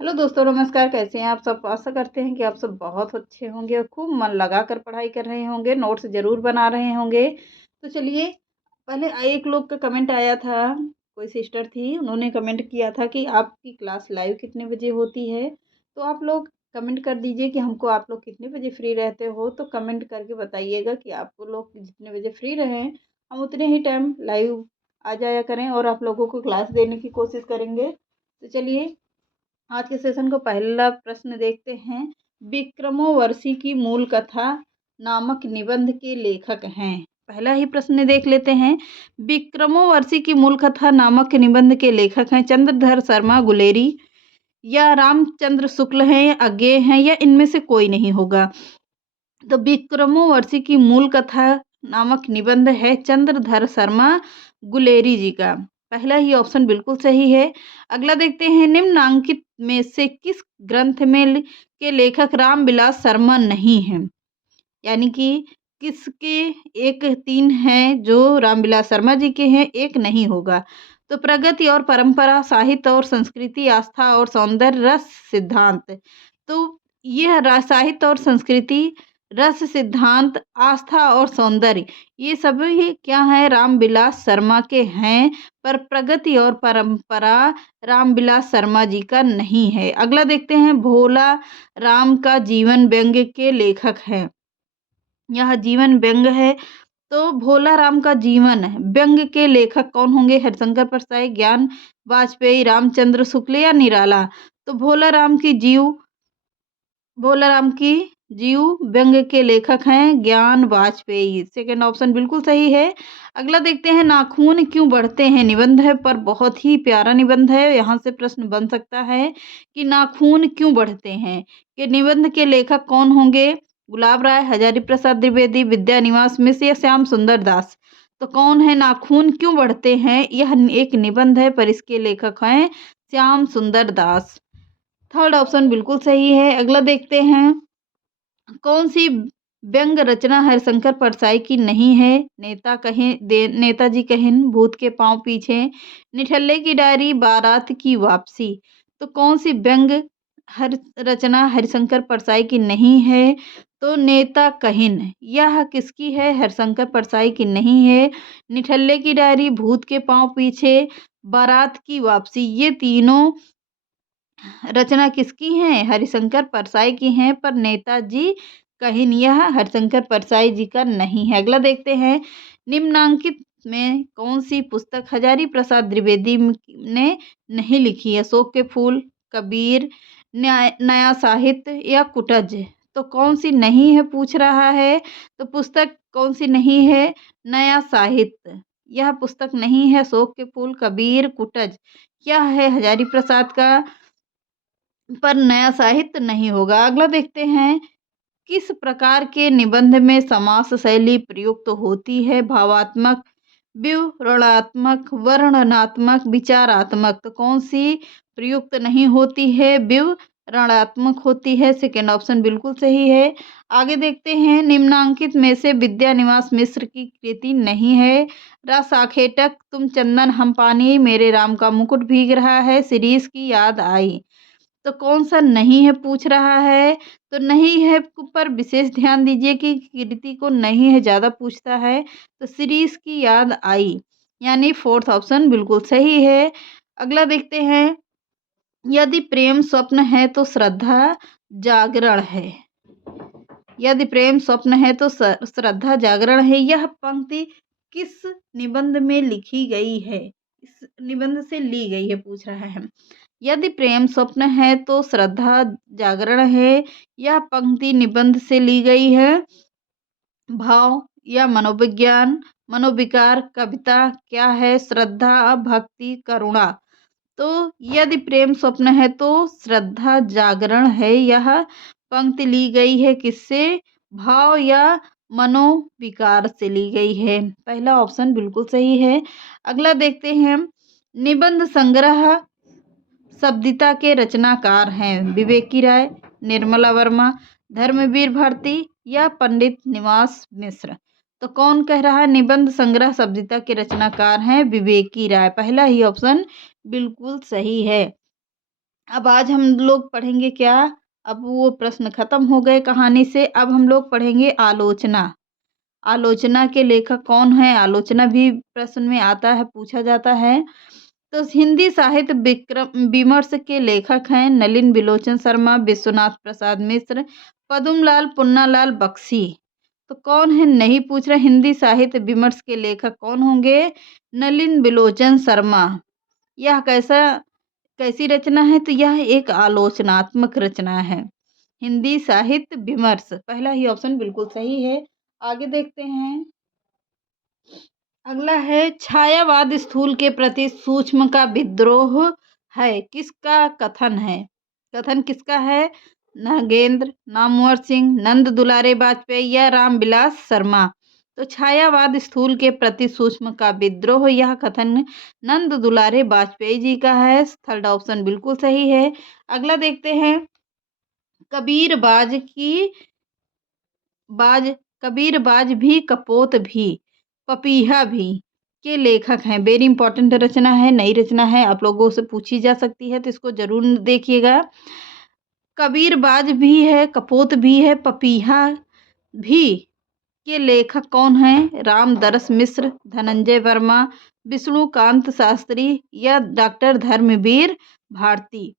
Hello दोस्तों, नमस्कार। कैसे हैं आप सब? आशा करते हैं कि आप सब बहुत अच्छे होंगे और खूब मन लगाकर पढ़ाई कर रहे होंगे, नोट्स ज़रूर बना रहे होंगे। तो चलिए, पहले एक लोग का कमेंट आया था, कोई सिस्टर थी, उन्होंने कमेंट किया था कि आपकी क्लास लाइव कितने बजे होती है? तो आप लोग कमेंट कर दीजिए कि हमको आप लोग कितने बजे फ्री रहते हो? तो कमेंट करके बताइएगा कि आप लोग जितने बजे फ्री रहें, हम उतने ही टाइम लाइव आ जाया करें और आप लोगों को क्लास देने की कोशिश करेंगे। तो चलिए, आज के सेशन को पहला प्रश्न देखते हैं। विक्रमोर्वशी की मूल कथा नामक निबंध के लेखक हैं। पहला ही प्रश्न देख लेते हैं। विक्रमोर्वशी की मूल कथा नामक निबंध के लेखक हैं चंद्रधर शर्मा गुलेरी, या रामचंद्र शुक्ल हैं, अज्ञेय हैं, या इनमें से कोई नहीं होगा। तो विक्रमोर्वशी की मूल कथा नामक निबंध है चंद्रधर शर्मा गुलेरी जी का। पहला ही ऑप्शन बिल्कुल सही है। अगला देखते हैं। निम्नांकित में से किस ग्रंथ में के लेखक रामविलास शर्मा नहीं हैं? यानी कि किसके एक तीन हैं जो रामविलास शर्मा जी के हैं, एक नहीं होगा। तो प्रगति और परंपरा, साहित्य और संस्कृति, आस्था और सौंदर्य, रस सिद्धांत। तो यह साहित्य और संस्कृति, रस सिद्धांत, आस्था और सौंदर्य, ये सभी क्या है? रामविलास शर्मा के हैं। पर प्रगति और परंपरा रामविलास शर्मा जी का नहीं है। अगला देखते हैं। भोला राम का जीवन व्यंग्य के लेखक हैं। यह जीवन व्यंग्य है। तो भोला राम का जीवन व्यंग्य के लेखक कौन होंगे? हरिशंकर परसाई, ज्ञान वाजपेयी, रामचंद्र शुक्ल, या निराला। तो भोला राम की जीव व्यंग्य के लेखक हैं ज्ञान वाजपेयी। सेकंड ऑप्शन बिल्कुल सही है। अगला देखते हैं। नाखून क्यों बढ़ते हैं निबंध है, पर बहुत ही प्यारा निबंध है। यहाँ से प्रश्न बन सकता है कि नाखून क्यों बढ़ते हैं, कि निबंध के लेखक कौन होंगे? गुलाब राय, हजारी प्रसाद द्विवेदी, विद्यानिवास मिश्र, या श्याम सुंदर दास। तो कौन है? नाखून क्यों बढ़ते हैं, यह एक निबंध है, पर इसके लेखक हैं श्याम सुंदर दास। थर्ड ऑप्शन बिल्कुल सही है। अगला देखते हैं। कौन सी व्यंग्य रचना हरिशंकर परसाई की नहीं है? नेताजी कहिन, भूत के पांव पीछे, निठल्ले की डायरी, बारात की वापसी। तो कौन सी व्यंग्य हर रचना हरिशंकर परसाई की नहीं है? तो नेता कहिन। यह किसकी है? हरिशंकर परसाई की नहीं है। निठल्ले की डायरी, भूत के पांव पीछे, बारात की वापसी, ये तीनों रचना किसकी हैं? हरिशंकर परसाई की हैं। पर नेताजी कहिन यह हरिशंकर परसाई जी का नहीं है। अगला देखते हैं। निम्नांकित में कौन सी पुस्तक हजारी प्रसाद द्विवेदी ने नहीं लिखी है? अशोक के फूल, कबीर, नया साहित्य, या कुटज। तो कौन सी नहीं है पूछ रहा है। तो पुस्तक कौन सी नहीं है? नया साहित्य। यह पुस्तक नहीं है। अशोक के फूल, कबीर, कुटज क्या है? हजारी प्रसाद का। पर नया साहित्य नहीं होगा। अगला देखते हैं। किस प्रकार के निबंध में समास शैली प्रयुक्त होती है? भावात्मक, विवरणात्मक, वर्णनात्मक, विचारात्मक। तो कौन सी प्रयुक्त नहीं होती है? विवरणात्मक होती है। सेकेंड ऑप्शन बिल्कुल सही है। आगे देखते हैं। निम्नांकित में से विद्यानिवास मिश्र की कृति नहीं है? रस आखेटक, तुम चंदन हम पानी, मेरे राम का मुकुट भीग रहा है, शिरीष की याद आई। तो कौन सा नहीं है पूछ रहा है। तो नहीं है पर विशेष ध्यान दीजिए कि कृति को नहीं है ज़्यादा पूछता है। तो सीरीज की याद आई, यानी फोर्थ ऑप्शन बिल्कुल सही है। अगला देखते हैं। यदि प्रेम स्वप्न है तो श्रद्धा जागरण है। यदि प्रेम स्वप्न है तो श्रद्धा जागरण है। यह पंक्ति किस निबंध में लिखी गई है? इस निबंध से ली गई है पूछ रहा है। यदि प्रेम स्वप्न है तो श्रद्धा जागरण है। यह पंक्ति निबंध से ली गई है। भाव या मनोविज्ञान, मनोविकार, कविता क्या है? श्रद्धा, भक्ति, करुणा। तो यदि प्रेम स्वप्न है तो श्रद्धा जागरण है। यह पंक्ति ली गई है किससे? भाव या मनोविकार से ली गई है। पहला ऑप्शन बिल्कुल सही है। अगला देखते हैं। निबंध संग्रह शब्दिता के रचनाकार हैं विवेकी राय, निर्मला वर्मा, धर्मवीर भारती, या पंडित निवास मिश्र। तो कौन कह रहा है? निबंध संग्रह शब्दिता के रचनाकार हैं विवेकी राय। पहला ही ऑप्शन बिल्कुल सही है। अब आज हम लोग पढ़ेंगे क्या? अब वो प्रश्न खत्म हो गए कहानी से, अब हम लोग पढ़ेंगे आलोचना। आलोचना के लेखक कौन है? आलोचना भी प्रश्न में आता है, पूछा जाता है। तो हिंदी साहित्य विक्रम विमर्श के लेखक हैं नलिन बिलोचन शर्मा, विश्वनाथ प्रसाद मिश्र, पद्मलाल पुन्नालाल बख्शी। तो कौन है? नहीं पूछ रहे। हिंदी साहित्य विमर्श के लेखक कौन होंगे? नलिन बिलोचन शर्मा। यह कैसी रचना है? तो यह एक आलोचनात्मक रचना है। हिंदी साहित्य विमर्श, पहला ही ऑप्शन बिल्कुल सही है। आगे देखते हैं। अगला है छायावाद स्थूल के प्रति सूक्ष्म का विद्रोह है, किसका कथन है? कथन किसका है? नागेंद्र, नामवर सिंह, नंद दुलारे वाजपेयी या रामविलास शर्मा। तो छायावाद स्थूल के प्रति सूक्ष्म का विद्रोह, यह कथन नंद दुलारे वाजपेयी जी का है। थर्ड ऑप्शन बिल्कुल सही है। अगला देखते हैं। कबीर बाज की बाज कबीर बाज भी कपोत भी पपीहा भी के लेखक हैं। वेरी इंपॉर्टेंट रचना है, नई रचना है, आप लोगों से पूछी जा सकती है, तो इसको जरूर देखिएगा। कबीर बाज भी है, कपोत भी है, पपीहा भी के लेखक कौन हैं? रामदरस मिश्र, धनंजय वर्मा, विष्णुकांत शास्त्री या डॉक्टर धर्मवीर भारती।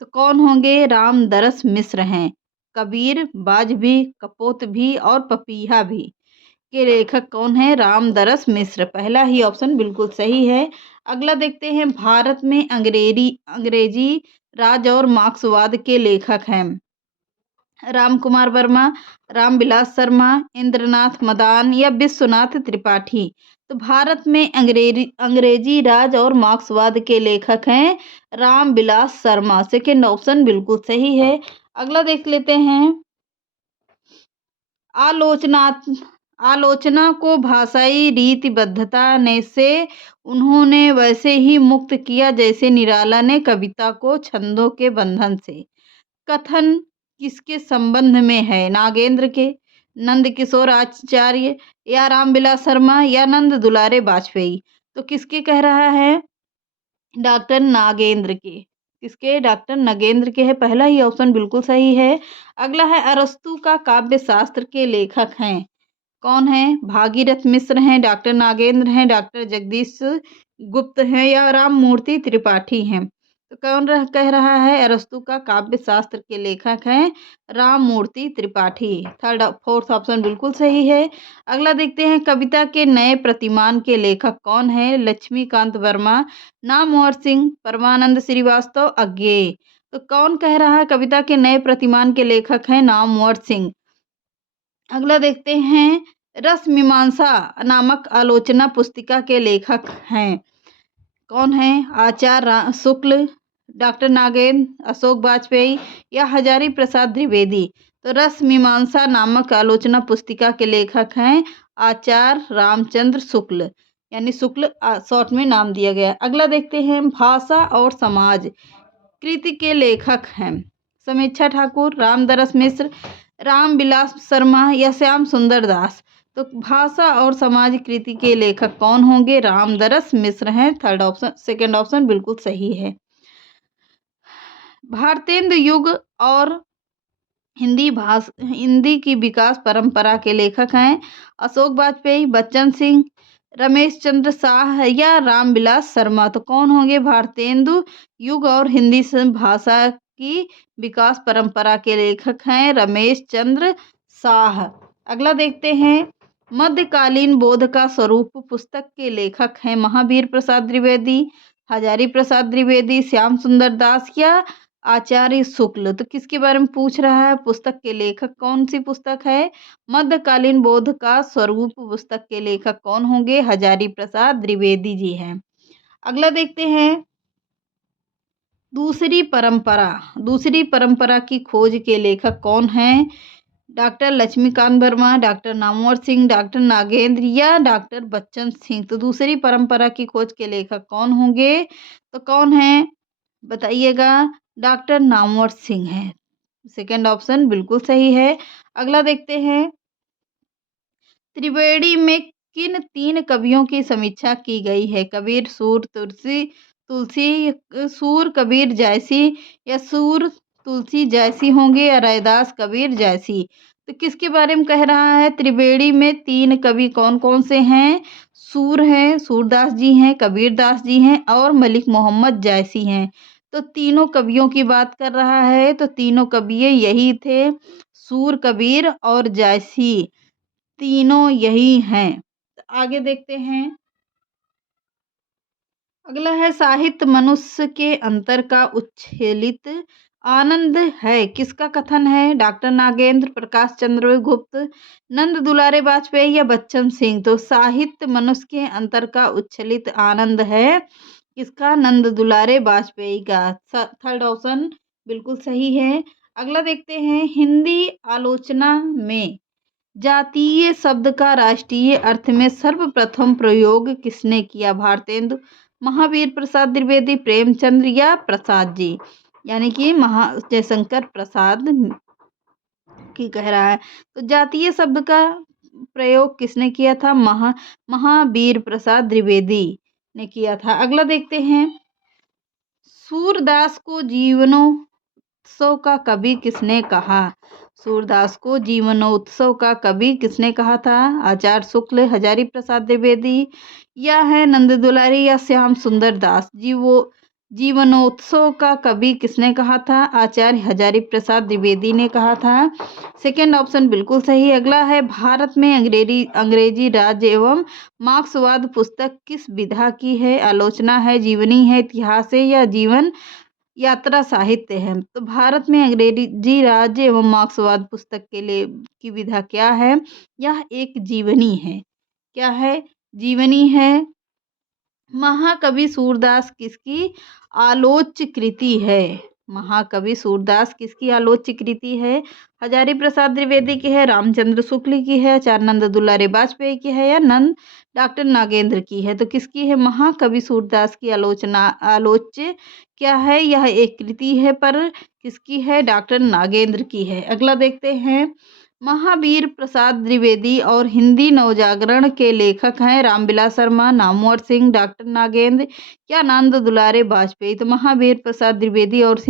तो कौन होंगे? रामदरस मिश्र हैं। कबीर बाज भी, कपोत भी और पपीहा भी के लेखक कौन है? रामदरस मिश्र। पहला ही ऑप्शन बिल्कुल सही है। अगला देखते हैं। भारत में अंग्रेजी राज और मार्क्सवाद के लेखक हैं राम कुमार वर्मा, रामविलास शर्मा, इंद्रनाथ मदान या विश्वनाथ त्रिपाठी। तो भारत में अंग्रेजी राज और मार्क्सवाद के लेखक हैं रामविलास शर्मा। सेकेंड ऑप्शन बिल्कुल सही है। अगला देख लेते हैं। आलोचना आलोचना को भाषाई रीतिबद्धता ने से उन्होंने वैसे ही मुक्त किया जैसे निराला ने कविता को छंदों के बंधन से। कथन किसके संबंध में है? नागेंद्र के, नंद किशोर आचार्य या रामविलास शर्मा या नंद दुलारे वाजपेयी। तो किसके कह रहा है? डॉक्टर नागेंद्र के। किसके? डॉक्टर नगेंद्र के है। पहला ही ऑप्शन बिल्कुल सही है। अगला है अरस्तु का काव्य शास्त्र के लेखक हैं कौन है? भागीरथ मिश्र हैं, डॉक्टर नागेंद्र हैं, डॉक्टर जगदीश गुप्त हैं या राम मूर्ति त्रिपाठी हैं। तो कह रहा है? अरस्तु का काव्य शास्त्र के लेखक हैं राम मूर्ति त्रिपाठी। फोर्थ ऑप्शन बिल्कुल सही है। अगला देखते हैं। कविता के नए प्रतिमान के लेखक कौन है? लक्ष्मीकांत वर्मा, नामवर सिंह, परमानंद श्रीवास्तव, अज्ञेय। तो कौन कह रहा है? कविता के नए प्रतिमान के लेखक हैं नामवर सिंह। अगला देखते हैं। रस मीमांसा नामक आलोचना पुस्तिका के लेखक हैं कौन है? आचार्य शुक्ल, डॉक्टर नागेंद्र, अशोक वाजपेयी या हजारी प्रसाद द्विवेदी। तो रस मीमांसा नामक आलोचना पुस्तिका के लेखक हैं आचार्य रामचंद्र शुक्ल, यानी शुक्ल शॉर्ट में नाम दिया गया। अगला देखते हैं। भाषा और समाज कृति के लेखक हैं समीक्षा ठाकुर, रामदरस मिश्र, रामविलास शर्मा या श्याम सुंदर दास। तो भाषा और समाज कृति के लेखक कौन होंगे? रामदरस मिश्र हैं। सेकंड ऑप्शन बिल्कुल सही है। भारतेंदु युग और हिंदी की विकास परंपरा के लेखक हैं अशोक वाजपेयी, बच्चन सिंह, रमेश चंद्र शाह या रामविलास शर्मा। तो कौन होंगे? भारतेंदु युग और हिंदी भाषा की विकास परंपरा के लेखक हैं रमेश चंद्र शाह। अगला देखते हैं। मध्यकालीन बोध का स्वरूप पुस्तक के लेखक हैं महावीर प्रसाद द्विवेदी, हजारी प्रसाद द्विवेदी, श्याम सुंदर दास या आचार्य शुक्ल। तो किसके बारे में पूछ रहा है? पुस्तक के लेखक कौन सी पुस्तक है? मध्यकालीन बोध का स्वरूप पुस्तक के लेखक कौन होंगे? हजारी प्रसाद द्विवेदी जी हैं। अगला देखते हैं। दूसरी परंपरा की खोज के लेखक कौन हैं? Doctor Laxmikant Verma, doctor Namvar Singh, doctor Nagendra या डॉक्टर बच्चन सिंह। तो दूसरी परंपरा की खोज के लेखक कौन होंगे? तो कौन है बताइएगा? डॉक्टर नामवर सिंह है। सेकंड ऑप्शन बिल्कुल सही है। अगला देखते हैं। त्रिवेणी में किन 3 कवियों की समीक्षा की गई है? कबीर, सूर, तुलसी तुलसी सूर कबीर जैसी, या सूर तुलसी जैसी होंगे, या रैदास कबीर जैसी। तो किसके बारे में कह रहा है? त्रिवेणी में 3 कवि कौन कौन से हैं? सूर हैं, सूरदास जी हैं, कबीरदास जी हैं और मलिक मोहम्मद जैसी हैं। तो तीनों कवियों की बात कर रहा है, तो तीनों कवि यही थे, सूर, कबीर और जैसी, तीनों यही हैं। तो आगे देखते हैं। अगला है साहित्य मनुष्य के अंतर का उच्छलित आनंद है, किसका कथन है? डॉक्टर नागेंद्र, प्रकाश चंद्र गुप्त, नंद दुलारे वाजपेयी या बच्चन सिंह। तो साहित्य मनुष्य के अंतर का उच्छलित आनंद है, किसका? नंद दुलारे वाजपेयी का। थर्ड ऑप्शन बिल्कुल सही है। अगला देखते हैं, हिंदी आलोचना में जातीय शब्द का राष्ट्रीय अर्थ में सर्वप्रथम प्रयोग किसने किया? भारतेंदु, महावीर प्रसाद द्विवेदी, प्रेमचंद्र या प्रसाद जी, यानी कि जयशंकर प्रसाद की कह रहा है। तो जातीय शब्द का प्रयोग किसने किया था? महावीर प्रसाद द्विवेदी ने किया था। अगला देखते हैं, सूरदास को जीवनोत्सव का कवि किसने कहा? सूरदास को जीवनोत्सव का कवि किसने कहा था? आचार्य शुक्ल, हजारी प्रसाद द्विवेदी या है नंद दुलारी या श्याम सुंदर दास। जीवनोत्सव का कवि किसने कहा था? आचार्य हजारी प्रसाद द्विवेदी ने कहा था। सेकेंड ऑप्शन बिल्कुल सही। अगला है, भारत में अंग्रेजी राज एवं मार्क्सवाद पुस्तक किस विधा की है? आलोचना है, जीवनी है, इतिहास है या जीवन यात्रा साहित्य है। तो भारत में अंग्रेजी राज एवं मार्क्सवाद पुस्तक के लिए की विधा क्या है? यह एक जीवनी है। क्या है? जीवनी है। महाकवि सूरदास किसकी आलोच्य कृति है? महाकवि सूरदास किसकी आलोच्य कृति है? हजारी प्रसाद द्विवेदी की है, रामचंद्र शुक्ल की है, आचार्य दुलारे वाजपेयी की है या डॉक्टर नागेंद्र की है। तो किसकी है? महाकवि सूरदास की आलोच्य क्या है? यह एक कृति है, पर किसकी है? डॉक्टर नागेंद्र की है। अगला देखते हैं, महावीर प्रसाद द्विवेदी और हिंदी नवजागरण के लेखक हैं रामविलास शर्मा, नामवर सिंह, डॉक्टर नागेंद्र या नंद दुलारे वाजपेयी। तो महावीर प्रसाद द्विवेदी और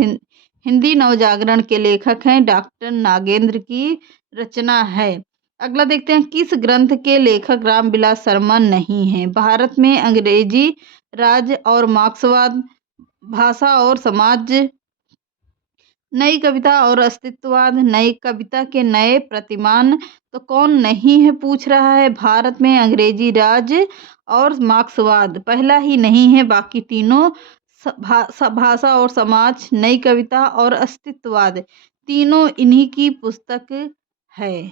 हिंदी नवजागरण के लेखक हैं डॉक्टर नागेंद्र की रचना है। अगला देखते हैं, किस ग्रंथ के लेखक रामविलास शर्मा नहीं हैं? भारत में अंग्रेजी राज और मार्क्सवाद, भाषा और समाज, नई कविता और अस्तित्ववाद, नई कविता के नए प्रतिमान। तो कौन नहीं है पूछ रहा है? भारत में अंग्रेजी राज और मार्क्सवाद पहला ही नहीं है, बाकी तीनों भाषा और समाज, नई कविता और अस्तित्ववाद, तीनों इन्हीं की पुस्तक है।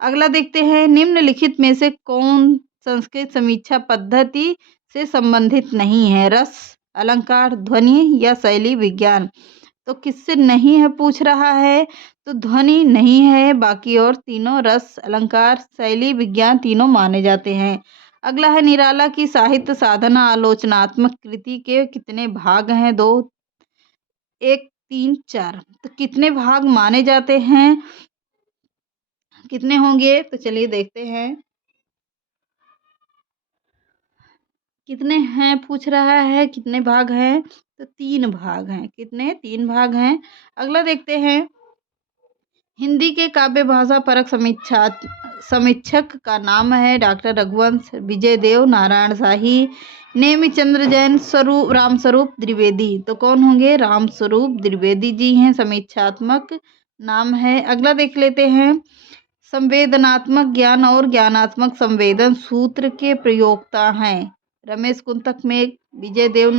अगला देखते हैं, निम्नलिखित में से कौन संस्कृत समीक्षा पद्धति से संबंधित नहीं है? रस, अलंकार, ध्वनि या शैली विज्ञान। तो किससे नहीं है पूछ रहा है? तो ध्वनि नहीं है, बाकी और तीनों रस, अलंकार, शैली विज्ञान तीनों माने जाते हैं। अगला है, निराला की साहित्य साधना आलोचनात्मक कृति के कितने भाग हैं? 2, 1, 3, 4। तो कितने भाग माने जाते हैं? कितने होंगे? तो चलिए देखते हैं कितने हैं पूछ रहा है, कितने भाग हैं? तो 3 भाग हैं। कितने? 3 भाग हैं। अगला देखते हैं, हिंदी के काव्य भाषा परक समीक्षक का नाम है डॉक्टर रघुवंश, विजय देव, नारायण शाही, नेमिचंद्र जैन, रामस्वरूप द्विवेदी। तो कौन होंगे? रामस्वरूप द्विवेदी जी हैं, समीक्षात्मक नाम है। अगला देख लेते हैं, संवेदनात्मक ज्ञान और ज्ञानात्मक संवेदन सूत्र के प्रयोक्ता हैं रमेश कुंतक में, विजय देव,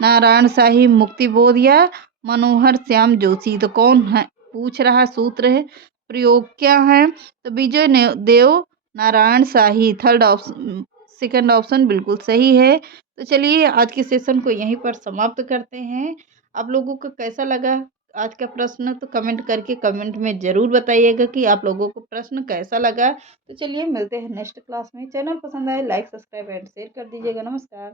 नारायण शाही, मुक्तिबोध या मनोहर श्याम जोशी। तो कौन है पूछ रहा? सूत्र है, प्रयोग क्या है? तो विजय देव, नारायण शाही। सेकंड ऑप्शन बिल्कुल सही है। तो चलिए आज के सेशन को यहीं पर समाप्त करते हैं। आप लोगों को कैसा लगा आज का प्रश्न? तो कमेंट में ज़रूर बताइएगा कि आप लोगों को प्रश्न कैसा लगा। तो चलिए मिलते हैं नेक्स्ट क्लास में। चैनल पसंद आए लाइक, सब्सक्राइब एंड शेयर कर दीजिएगा। नमस्कार।